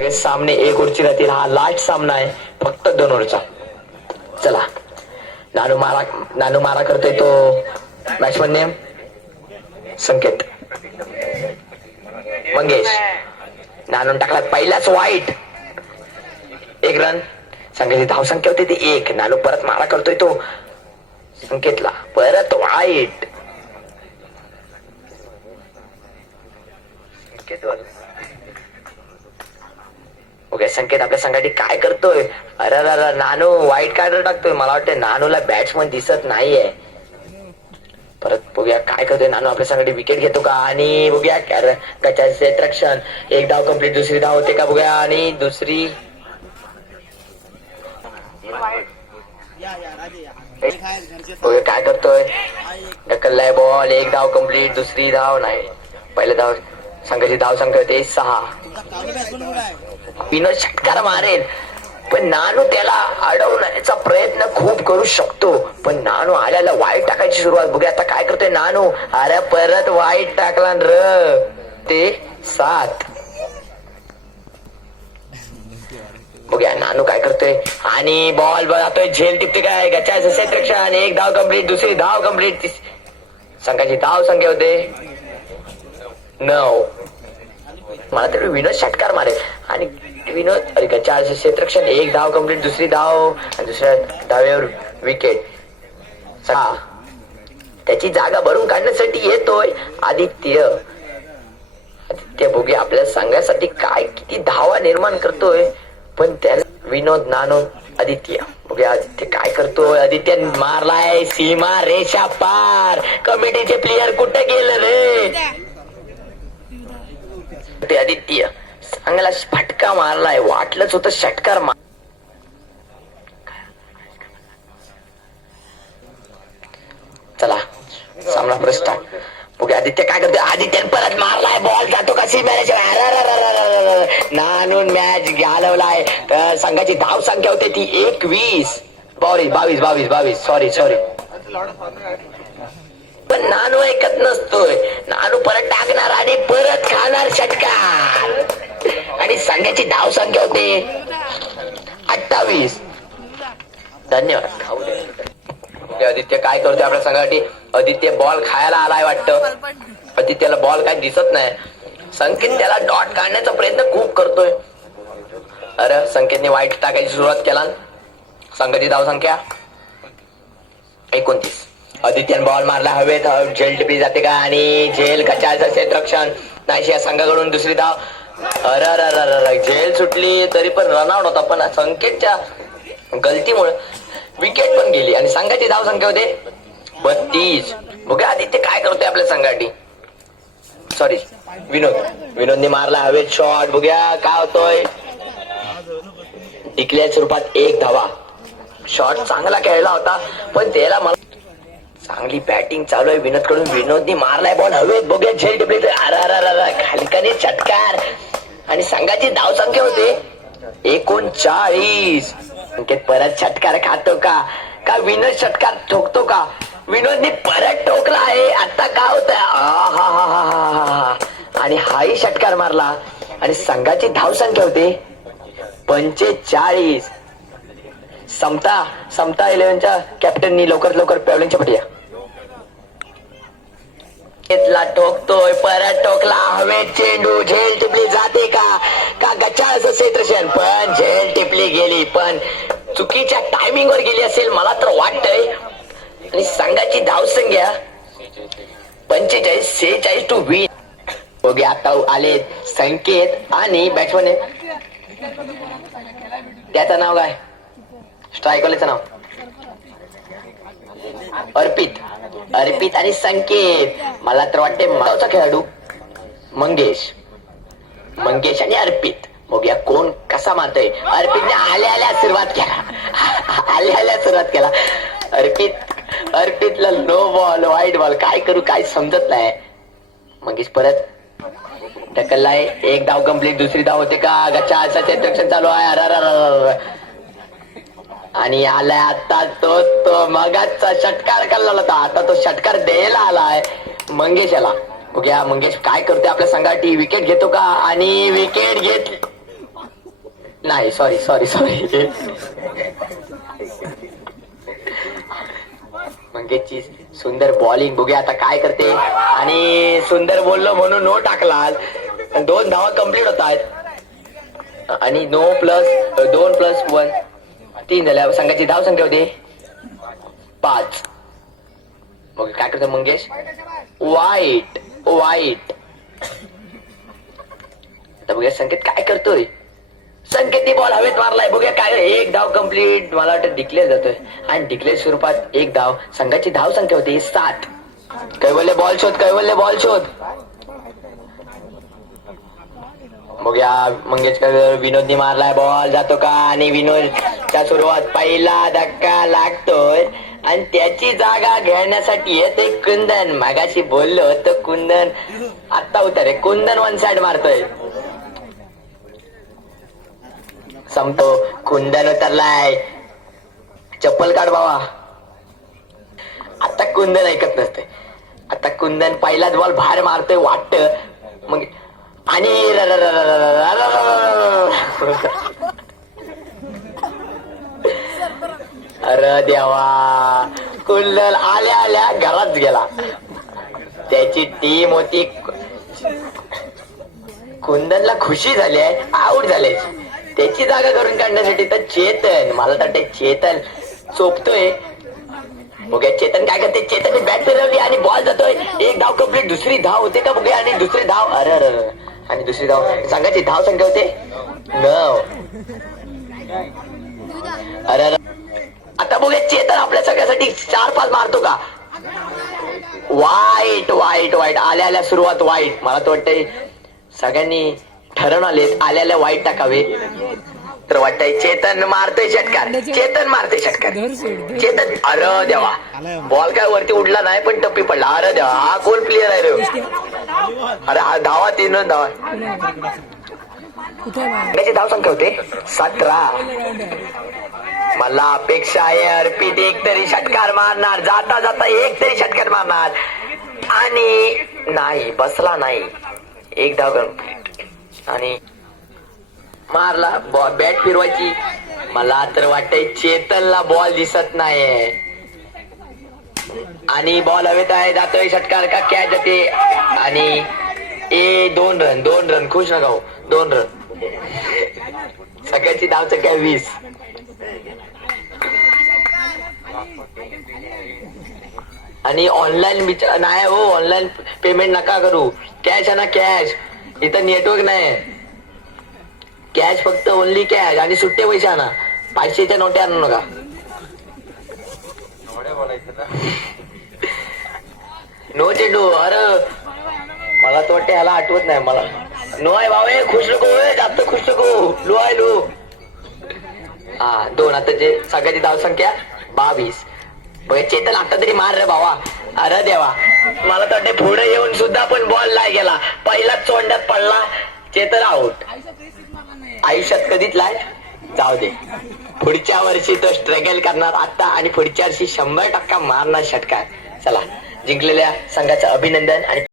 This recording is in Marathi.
सगळे सामने एक ओव्हरची राहतील. हा लास्ट सामना आहे, फक्त 2 ओव्हरचा. चला, नानू मारा करतोय तो बॅट्समन नेम संकेत. मंगेश नानून टाकला पहिल्याच वाईट. 1 रन. संकेतची धावसंख्या होती ती 1. नानू परत मारा करतोय तो संकेतला, परत वाईट. ओके, संकेत आपल्या संघासाठी काय करतोय? अरे नानू वाईट कार्ड टाकतोय. मला वाटतं नानूला बॅट्समन दिसत नाहीये. परत बघूया काय करतोय नानू. आपल्या संघासाठी विकेट घेतो का? आणि बघूया गचाचे रक्षण. 1 धाव कंप्लीट. दुसरी धाव होते का बघूया. आणि दुसरी बघूया काय करतोय. ढकललाय बॉल. 1 धाव कंप्लीट. दुसरी धाव नाही. पहिल्या धाव संघाची धाव संख्या होते 6. विनोद षटकार मारेल, पण नानू त्याला अडवण्याचा प्रयत्न खूप करू शकतो. पण नानू आल्याला वाईट टाकायची सुरुवात. बघूया आता काय करतोय नानू. अरे परत वाईट टाकला र. ते 7. बघूया नानू काय करतोय. आणि बॉल जातोय. झेल टिपते काय. गच्चाचं क्षेत्ररक्षण. 1 धाव कंप्लीट. दुसरी धाव कंप्लीट. संघाची धाव संख्या होते 9. मला तर विनोद षटकार मारेल. आणि विनोद गच्चाचं क्षेत्ररक्षण. 1 धाव कंप्लीट. दुसरी धाव आणि दुसऱ्या धावेवर विकेट. त्याची जागा भरून काढण्यासाठी येतोय आदित्य. बघूया आपल्या संघासाठी काय किती धावा निर्माण करतोय. पण त्याला विनोद नानू आदित्य. बघूया आदित्य काय करतोय. आदित्य मारलाय सीमा रेषा पार. कमिटीचे प्लेयर कुठे गेले रे. ते आदित्य चांगला फटका मारलाय. वाटलंच होतं षटकार मार. चला सामना परत स्टार्ट. बघूया आदित्य काय करतोय. आदित्य परत मारलाय. बॉल जातो का सीमेच्या. नानून मॅच घालवलाय. तर संघाची धाव संख्या होते ती 21. 22. सॉरी. पण नानू ऐकत नसतोय. नानू परत टाकणार आणि परत खाणार षटकार. आणि संघाची धाव संख्या होते 28. धन्यवाद. आदित्य काय करतोय आपल्या संघासाठी. आदित्य बॉल खायला आलाय वाटतं. आदित्यला बॉल काय दिसत नाही. संकेत त्याला डॉट काढण्याचा प्रयत्न खूप करतोय. अरे संकेतने वाईट टाकायची सुरुवात केला. संघाची धाव संख्या 29. आदित्यने बॉल मारला हवेत. झेल टिपली जाते का. आणि झेल गच्चाचं क्षेत्ररक्षण. नाहीशी या संघाकडून दुसरी धाव. अरे झेल सुटली तरी पण रनआउट होता. पण संकेतच्या गलतीमुळे विकेट पण गेली. आणि संघाची धाव संख्या होते 32. बघा आदित्य काय करतोय आपल्या संघासाठी. सॉरी विनोदने मारला हवेत शॉट. बघूया काय होतोय. टिकल्या स्वरूपात 1 धावा. शॉट चांगला खेळला होता, पण त्याला मला चांगली बॅटिंग चालू आहे विनोद कडून. विनोदने मारलाय बॉल हवेत. बघूया झेल टिपली. खालकाने षटकार. आणि संघाची धाव संख्या होते 39. संकेत परत षटकार खातो का विनोद षटकार ठोकतो का. विनोदने परत ठोकला आहे. आता काय होत. आणि हाही षटकार मारला. आणि संघाची धाव संख्या होते 45. समता 11च्या कॅप्टननी लवकर पॅवलिंगच्या पट्या घेतला. ठोकतोय. परत ठोकला. हवेत चेंडू. झेल टिपली जाते का गच्चाचं क्षेत्ररक्षण. पण झेल टिपली गेली. पण चुकीच्या टायमिंग वर गेली असेल मला तर वाटतंय. आणि संघाची धावसंख्या 45. 46 टू विन. बघूया आता आले संकेत आणि बॅट्समन. त्याचं नाव काय. स्ट्रायकरचं नाव अर्पित आणि संकेत. मला तर वाटते मावचा खेळाडू मंगेश आणि अर्पित. बघूया कोण कसा मारतोय. अर्पितने आल्या सुरुवात केला. अर्पितला नो बॉल वाईट बॉल. काय करू काय समजत नाही. मंगेश परत ढकललाय. 1 धाव कंप्लीट. दुसरी धाव होते का. गच्चाचं क्षेत्ररक्षण चालू आहे. आणि आलाय आता तो मगाचा षटकार करला होता. आता तो षटकार द्यायला आलाय मंगेशाला. बघूया मंगेश काय करतोय आपल्या संघासाठी. विकेट घेतो का. आणि विकेट घेतली. नाही, सॉरी सॉरी सॉरी. मंगेशची सुंदर बॉलिंग, बघूया आता काय करते. आणि सुंदर बोललो म्हणून नो टाकला. 2 धावा कंप्लीट होत आहेत आणि 2+1 3 झाल्या. संघाची धाव संख्या होती 5. मग काय करतो मंगेश? वाईट वाईट. आता बघूया संकेत काय करतोय. संकेतनी बॉल हवेत मारलाय, बघूया काय. 1 धाव कंप्लीट. मला वाटतं डिक्लेअर जातोय आणि डिक्लेअर स्वरूपात 1 धाव. संघाची धाव संख्या होती 7. कैवल्य बॉल शोध, कैवल्य बॉल शोध. बघूया मंगेशकर विनोदनी मारलाय, बॉल जातो का. आणि विनोदच्या सुरुवात पहिला धक्का लागतोय आणि त्याची जागा घेण्यासाठी येते कुंदन. मागाशी बोललो होतं कुंदन, आता उतारे. कुंदन 1 साइड मारतोय. संपतो. कुंदन उतरलाय. चप्पल काढ बाबा. आता कुंदन ऐकत नसते. आता कुंदन पहिलाच बॉल बाहेर मारतोय वाटत. मग आणि अरे देवा, कुंदन आल्या आल्या घरात गेला. त्याची टीम होती. कुंदनला खुशी झाली आहे आऊट झाले. त्याची जागा करून काढण्यासाठी तर चेतन, मला वाटतं चेतन चोपतोय. बघूया चेतन काय करते. चेतनने बॅट फिरवली आणि बॉल जातोय. 1 धाव कंप्लीट. दुसरी धाव होते का बघूया. आणि दुसरी धाव. अरे आणि दुसरी धाव. संघाची धाव संख्या होते 9. अरे आता बघूया चेतन आपल्या सगळ्यासाठी 4-5 मारतो का. वाईट वाईट वाईट. आल्या आल्या सुरुवात वाईट. मला तर वाटतंय सगळ्यांनी ठरवून आलेत आल्याला वाईट टाकावे. तर वाटतंय चेतन मारतोय षटकार. चेतन मारतोय षटकार. चेतन. अरे देवा, बॉल काय वरती उडला नाही पण टप्पी पडला. अरे देवा, हा कोण प्लेअर आहे रे. अरे हा धावा 3 धावा. त्याची धाव संख्या होते 17. मला अपेक्षा आहे अर्पित एक तरी षटकार मारणार. जाता जाता एक तरी षटकार मारणार. आणि नाही, बसला नाही. 1 धाव कंप्लीट आणि मारला. बॅट फिरवायची. मला तर वाटतंय चेतनला बॉल दिसत नाहीये आणि बॉल हवेत आहे. जातोय षटकार का कॅच जाते. आणि 2 रन. 2 रन. खुश नका हो. 2 रन. सगळ्याची धाव संख्या 20. आणि ऑनलाईन नाही हो, ऑनलाईन पेमेंट नका करू. कॅश आहे ना, कॅश. इथं नेटवर्क नाही. कॅश, फक्त ओनली कॅश. आणि सुट्टे पैसे आणा. 500च्या नोट्या आणू नका. नो चेंडू. अरे मला तर वाटतं ह्याला आठवत नाही. मला नो आहे भावे. खुश नको, जास्त खुश नको. लो आहे लो. हा 2. आता जे सगळ्याची धाव संख्या 22. चेतन आता तरी मार रे भावा. अरे देवा, मला तर वाटतं पुढे येऊन सुद्धा पण बॉल नाही गेला. पहिलाच चोंड्यात पडला. चेतन आऊट. आयुष्यात कधीच लाय जाऊ दे. पुढच्या वर्षी तो स्ट्रगल करणार आता आणि पुढच्या वर्षी 100% मारणार षटकार. चला, जिंकलेल्या संघाचं अभिनंदन. आणि